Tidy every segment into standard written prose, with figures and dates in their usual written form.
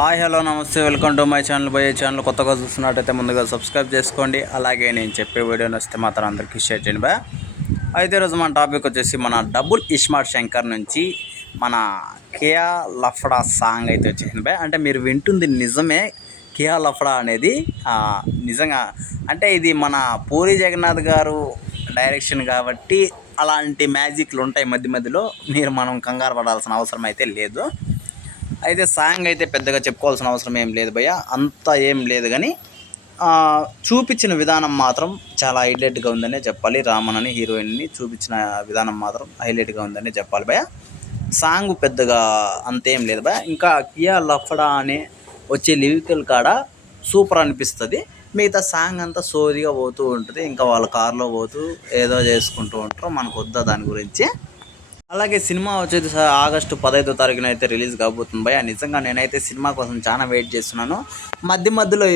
Hi hello నమస్తే, welcome to my channel. By channel కొత్తగా చూస్తున్నట్టయితే ముందుగా సబ్స్క్రైబ్ చేసుకోండి. అలాగే నేను చెప్పే వీడియో నచ్చితే మాత్రం అందరికీ షేర్ చేయండి బా. అయితే ఈరోజు మన టాపిక్ వచ్చేసి మన డబుల్ ఇస్మార్ట్ శంకర్ నుంచి మన కియా లఫ్డా సాంగ్ అయితే వచ్చేసింది బా. అంటే మీరు వింటుంది నిజమే, కియా లఫ్డా అనేది నిజంగా అంటే ఇది మన పూరి జగన్నాథ్ గారు డైరెక్షన్ కాబట్టి అలాంటి మ్యాజిక్లు ఉంటాయి మధ్య మధ్యలో. మనం కంగారు పడాల్సిన అవసరం అయితే లేదు. అయితే సాంగ్ అయితే పెద్దగా చెప్పుకోవాల్సిన అవసరం ఏం లేదు భయ్య, అంత ఏం లేదు. కానీ చూపించిన విధానం మాత్రం చాలా హైలైట్గా ఉందనే చెప్పాలి. రామన్ హీరోయిన్ని చూపించిన విధానం మాత్రం హైలైట్గా ఉందనే చెప్పాలి భయ్య. సాంగ్ పెద్దగా అంతేం లేదు భయ్య. ఇంకా కియా లఫ్డా అనే వచ్చే లిరికల్ కాడ సూపర్ అనిపిస్తుంది. మిగతా సాంగ్ అంతా సోదిగా పోతూ ఉంటుంది. ఇంకా వాళ్ళ కార్లో పోతూ ఏదో చేసుకుంటూ ఉంటారు, మనకు వద్దా దాని గురించి. అలాగే సినిమా వచ్చేది ఆగస్టు 15వ తారీఖున అయితే రిలీజ్ కాబోతుంది భయ్య. నిజంగా నేనైతే సినిమా కోసం చాలా వెయిట్ చేస్తున్నాను. మధ్యలో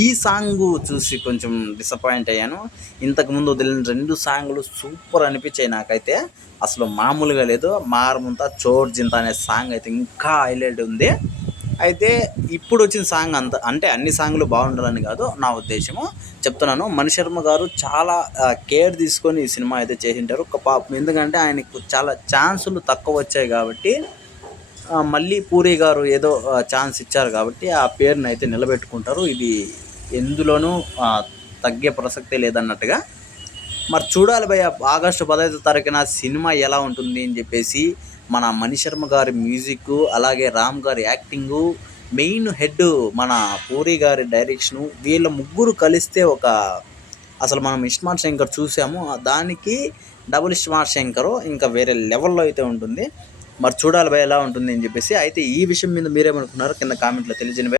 ఈ సాంగ్ చూసి కొంచెం డిసప్పాయింట్ అయ్యాను. ఇంతకుముందు వదిలిన 2 సాంగ్లు సూపర్ అనిపించాయి నాకైతే, అసలు మామూలుగా లేదు. మారుముంత చోర్ జింత అనే సాంగ్ అయితే ఇంకా హైలైట్ ఉంది. అయితే ఇప్పుడు వచ్చిన సాంగ్ అంత అంటే అన్ని సాంగ్లు బాగుండాలని కాదు నా ఉద్దేశము, చెప్తున్నాను. మణిశర్మ గారు చాలా కేర్ తీసుకొని ఈ సినిమా అయితే చేసింటారు ఒక పాపం. ఎందుకంటే ఆయనకు చాలా ఛాన్సులు తక్కువ వచ్చాయి కాబట్టి మళ్ళీ పూరి గారు ఏదో ఛాన్స్ ఇచ్చారు కాబట్టి ఆ పేరుని అయితే నిలబెట్టుకుంటారు. ఇది ఎందులోనూ తగ్గే ప్రసక్తే లేదన్నట్టుగా. మరి చూడాలి భయ్య, ఆగస్టు 15వ తారీఖున సినిమా ఎలా ఉంటుంది అని చెప్పేసి. మన మణిశర్మ గారి మ్యూజిక్, అలాగే రామ్ గారి యాక్టింగు, మెయిన్ హెడ్ మన పూరి గారి డైరెక్షను, వీళ్ళ ముగ్గురు కలిస్తే అసలు మనం ఇస్మార్ట్ శంకర్ చూసాము, దానికి డబుల్ ఇస్మార్ట్ శంకర్ ఇంకా వేరే లెవెల్లో అయితే ఉంటుంది. మరి చూడాలి భయ్య ఎలా ఉంటుంది అని చెప్పేసి. అయితే ఈ విషయం మీద మీరేమనుకున్నారో కింద కామెంట్లో తెలియజేయండి.